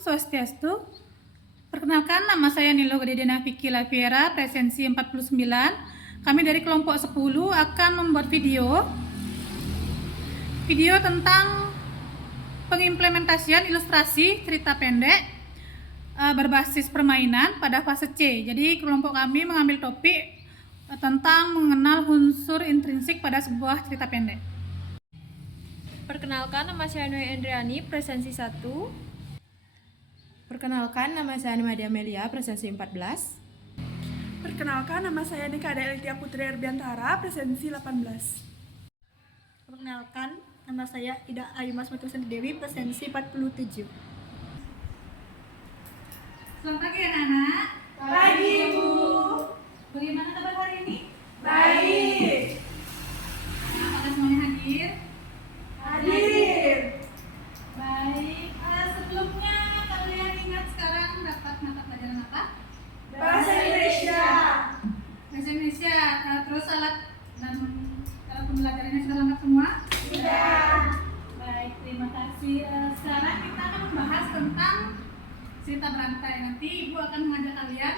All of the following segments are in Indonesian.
Swastiastu. Perkenalkan, nama saya Nilo Gededena Vicky Laviera, presensi 49. Kami dari kelompok 10 akan membuat video tentang pengimplementasian ilustrasi cerita pendek berbasis permainan pada fase C. Jadi kelompok kami mengambil topik tentang mengenal unsur intrinsik pada sebuah cerita pendek. Perkenalkan, nama saya Noe Endriani, presensi 1. Perkenalkan, nama saya Nadia Amelia, presensi 14. Perkenalkan, nama saya Nika Adelitia Putri Erbiantara, presensi 18. Perkenalkan, nama saya Ida Ayu Masmito Dewi, presensi 47. Selamat pagi anak-anak. Pagi, Ibu. Bagaimana kabar hari ini? Baik. Apakah semuanya hadir? Hadir. Baik. Sebelumnya kalian ingat sekarang dapat mata pelajaran apa? Bahasa Indonesia. Bahasa Indonesia. Terus alat dan alat pembelajarannya sudah lengkap semua? Sudah. Baik, terima kasih. Sekarang kita akan membahas tentang cerita berantai. Nanti Ibu akan mengajak kalian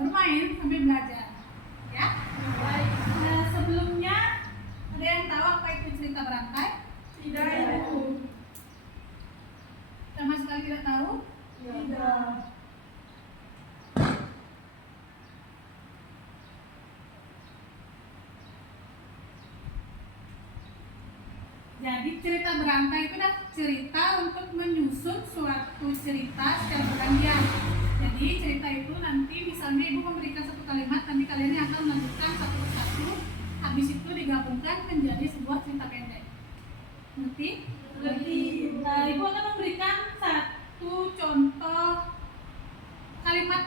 bermain sambil belajar. Ya? Baik. Sebelumnya ada yang tahu apa itu cerita berantai? Tidak, Ibu. Sama sekali tidak tahu? Tidak. Jadi cerita berantai itu adalah cerita untuk menyusun suatu cerita secara bergantian. Jadi cerita itu nanti misalnya Ibu memberikan satu kalimat, nanti kalian yang akan melanjutkan satu persatu. Habis itu digabungkan menjadi sebuah cerita pendek. Ngerti? Ngerti. Nah, Ibu akan memberikan satu contoh kalimat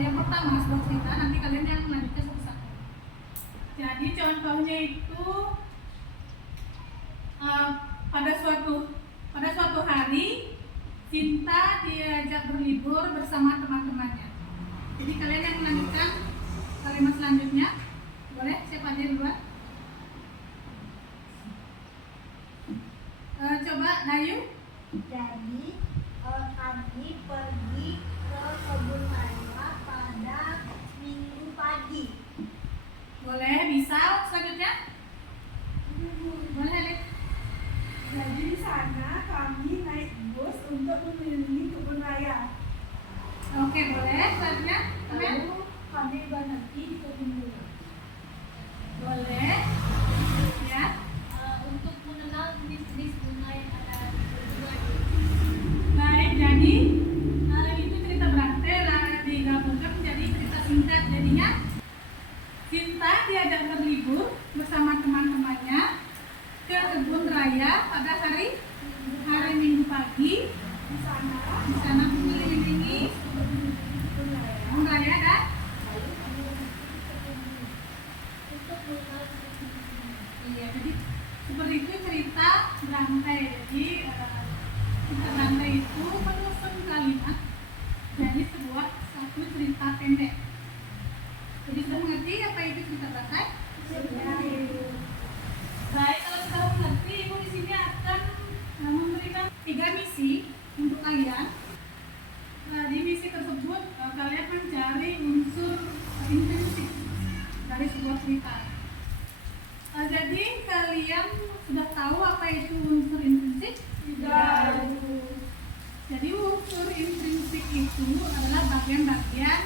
yang pertama sebuah cerita. Nanti kalian yang melanjutkan satu persatu. Jadi contohnya itu pada suatu hari Cinta diajak berlibur bersama teman-temannya. Jadi kalian yang melanjutkan kalimat selanjutnya, boleh? Siapa aja duluan? Coba Dayu. Jadi kami pergi ke kebun raya pada Minggu pagi. Boleh, bisa. Selanjutnya? Boleh, Lid. Jadi di sana kami naik bus untuk mengelilingi kebun raya. Oke, boleh. Selanjutnya? Lalu kami berhenti di kebun raya. Boleh. Ya. Untuk mengenal jenis-jenis bunga yang ada di kebun raya. Baik, jadi itu cerita berantai digabungkan menjadi cerita singkat. Jadinya Cinta diajak berlibur bersama teman-temannya ke kebun raya pada hari Minggu pagi. Di Sana mengelilingi kebun raya dan Untuk mengenal jenis-jenis bunga. iya, jadi seperti itu cerita berantai. Jadi cerita berantai itu menyusun kalimat dari sebuah satu cerita pendek. Jadi sudah mengerti apa itu cerita berantai? Baik, kalau sudah mengerti, Ibu di sini akan memberikan 3 misi untuk kalian. Di misi tersebut kalian mencari unsur intrinsik dari sebuah cerita. Jadi kalian sudah tahu apa itu unsur intrinsik? Tidak. Jadi unsur intrinsik itu adalah bagian-bagian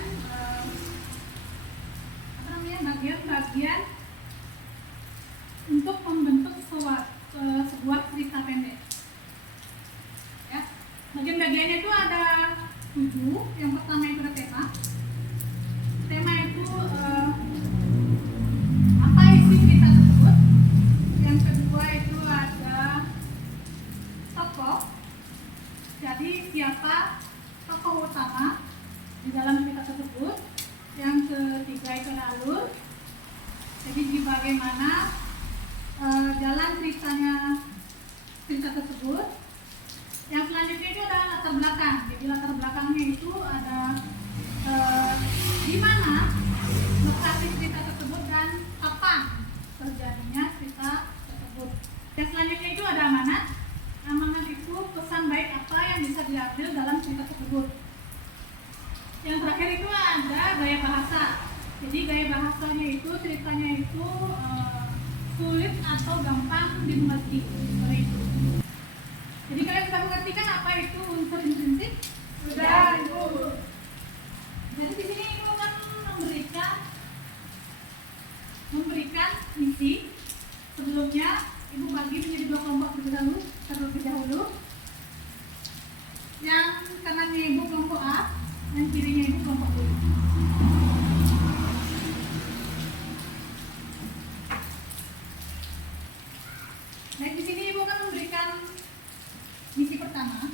bagian untuk membentuk sebuah cerita pendek. Ya, bagian-bagiannya itu ada 7. Yang pertama itu ada tema. Tema itu apa isi cerita tersebut. Yang kedua itu ada tokoh. Jadi siapa tokoh utama di dalam cerita tersebut. Yang ketiga itu ada alur. Jadi bagaimana jalan cerita tersebut. Yang selanjutnya itu ada latar belakang. Jadi latar belakangnya itu ada di mana lokasi cerita tersebut dan kapan terjadinya cerita tersebut. Yang selanjutnya itu ada amanat. Amanat itu pesan baik apa yang yang bisa diambil dalam cerita tersebut. Yang terakhir itu ada gaya bahasa. Jadi gaya bahasanya itu ceritanya itu sulit atau gampang dimengerti, seperti itu. Jadi kalian sudah mengerti kan apa itu unsur intrinsik? Sudah, Ibu. Jadi di sini Ibu akan memberikan misi. Sebelumnya Ibu bagi menjadi 2 kelompok terlebih dahulu. Yang kanannya Ibu kelompok A, yang kirinya Ibu kelompok B. Baik, di sini Ibu akan memberikan misi pertama.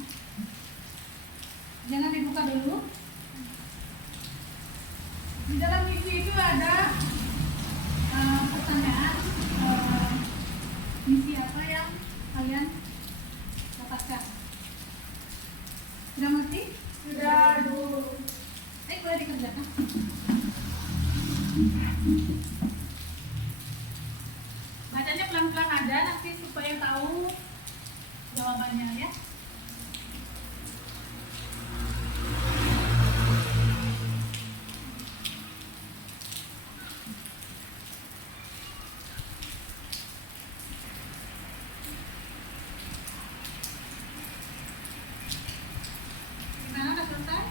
Jangan dibuka dulu. Di dalam misi itu ada pertanyaan, misi apa yang kalian dapatkan. Sudah mengerti? Sudah, Bu. Boleh dikerjakan. Bacanya pelan-pelan aja nanti supaya tahu jawabannya ya. Gimana, udah selesai?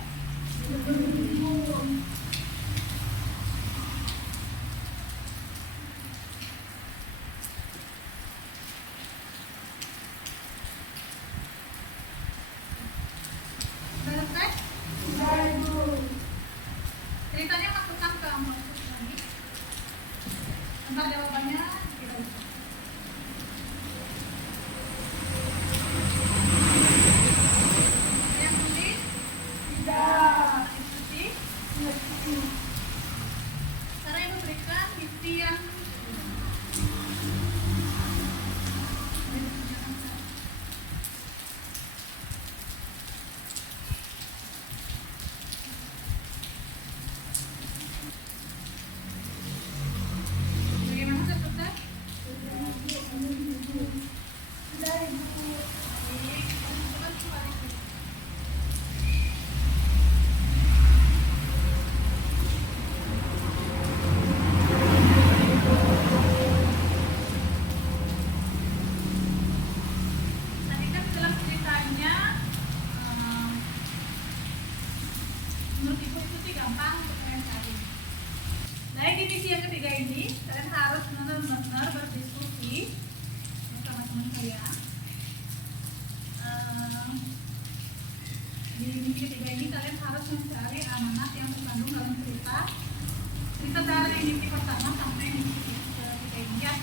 Udah selesai? Sudah, Ibu. Ceritanya masukkan ke amplop lagi. Ntar jawabannya kita buka. Ada yang tulis? Tidak. Ikuti. Sekarang Ibu berikan misi yang bagaimana, sudah selesai? Sudah, Ibu. Baik, coba kembali. Tadi kan dalam ceritanya, menurut Ibu itu sih gampang untuk kalian cari. Baik, di misi yang ketiga ini kalian harus benar-benar berdiskusi bersama teman kalian. Di misi ketiga ini kalian harus mencari amanat yang terkandung dalam cerita dari misi pertama sampai misi ketiga ini ya.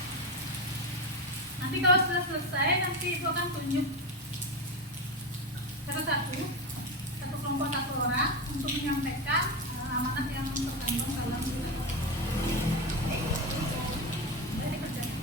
Nanti kalau sudah selesai, nanti Ibu akan tunjuk satu-satu, satu kelompok satu orang untuk menyampaikan amanat yang terkandung dalam cerita. Boleh dikerjakan.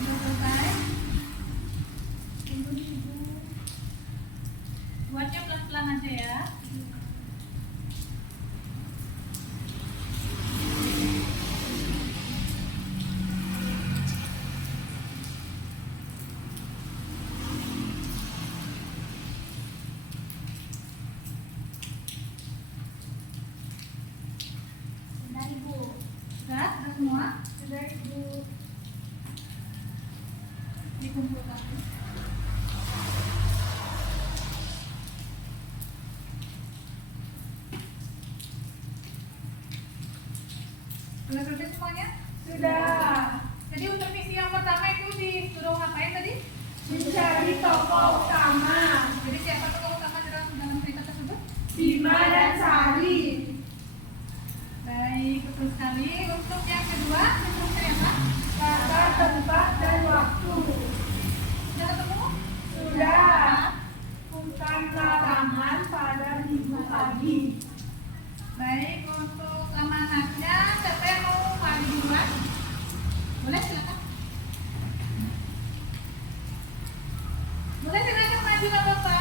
Sudah selesai? Buatnya pelan-pelan aja ya. Sudah, Ibu. Sudah semua? Sudah, Ibu. Dikumpulkan. Sudah selesai semuanya? Sudah. Jadi untuk misi yang pertama itu disuruh ngapain tadi? Mencari tokoh utama. Jadi siapa tokoh utama dalam cerita tersebut? Bima dan Sari. Baik, betul sekali. Untuk yang kedua, mencari apa? Kata, tempat, dan waktu. Sudah ketemu? Sudah. Bukan larangan pada minggu pagi. Baik, untuk amanatnya, siapa yang mau maju duluan? Boleh, silakan. Boleh silakan maju ke Bapak.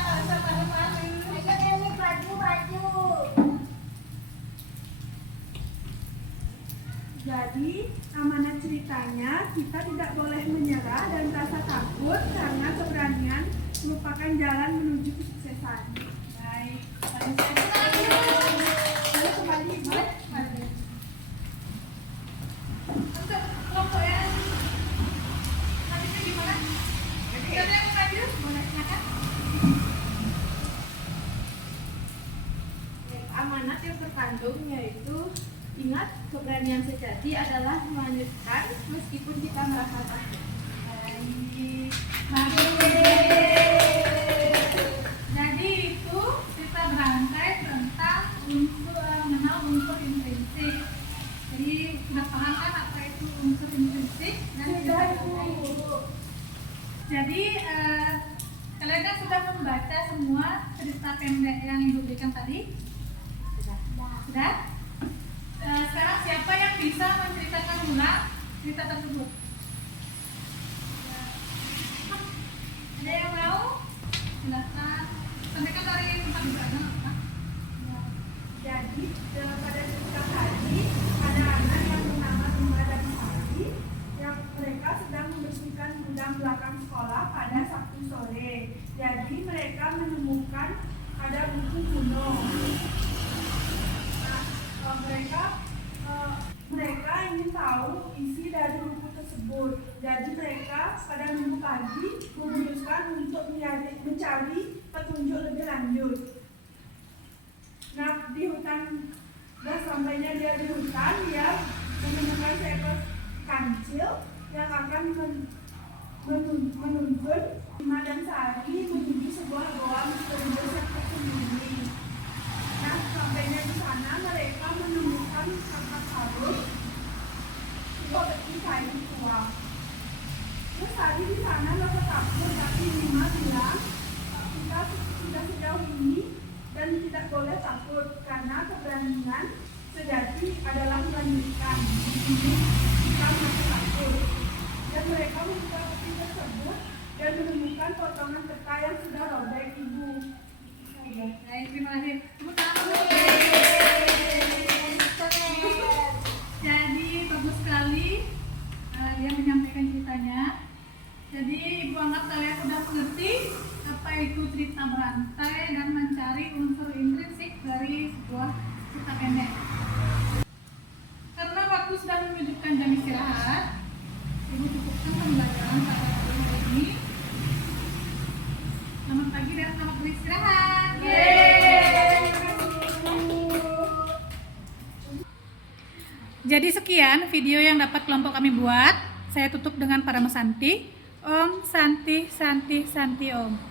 Jadi, amanat ceritanya, kita tidak boleh menyerah dan rasa takut karena keberanian merupakan jalan menuju kesuksesan. Baik, tadi saya Lalu kembali, boleh maju. Untuk kelompok yang nantinya gimana? Siapa yang mau maju? Boleh, silakan. Amanat yang terkandung yaitu ingat keberanian sejati adalah melanjutkan meskipun kita merasa takut. Baik, bagus. Jadi itu kita berangkai tentang mengenal unsur intrinsik. Jadi sudah paham kan apa itu unsur intrinsik dan jadi kalian kan sudah membaca semua cerita pendek yang Ibu berikan tadi? Sudah? Sekarang siapa yang bisa menceritakan ulang cerita tersebut? Ada yang mau? Silakan. Sampaikan dari tempat di sana. Jadi, pada cerita tadi, ada anak yang bernama Bima dan Sari yang mereka sedang membersihkan gudang belakang sekolah pada Sabtu sore. Jadi, mereka menemukan ada buku kuno. Nah, mereka ingin tahu isi dari buku tersebut. Jadi, mereka pada minggu pagi memutuskan untuk mencari petunjuk lebih lanjut. Nah, di hutan, sampainya dia di hutan, dia menemukan seekor kancil yang akan menuntun Bima dan Sari menuju sebuah goa misterius yang tersembunyi. Nah, sampainya di sana mereka menemukan kakak sarung seperti kayu tua. Terus Sari di sana merasa takut, tapi Bima bilang kita sudah sejauh ini dan tidak boleh takut karena keberanian sejati adalah melanjutkan. Di sini kita merasa takut. Dan mereka membuka peti tersebut dan menemukan potongan peta yang sudah robek, Ibu. Baik, terima kasih. Tepuk tangan. Jadi bagus sekali dia menyampaikan ceritanya. Jadi Ibu anggap kalian sudah mengerti apa itu cerita berantai dan mencari unsur intrinsik dari sebuah cerita pendek. Karena waktu sudah menunjukkan jam istirahat, Ibu cukupkan pembelajaran pada hari ini. Selamat pagi dan selamat beristirahat. Jadi sekian video yang dapat kelompok kami buat. Saya tutup dengan Parama Santi. Om Santi Santi Santi Om.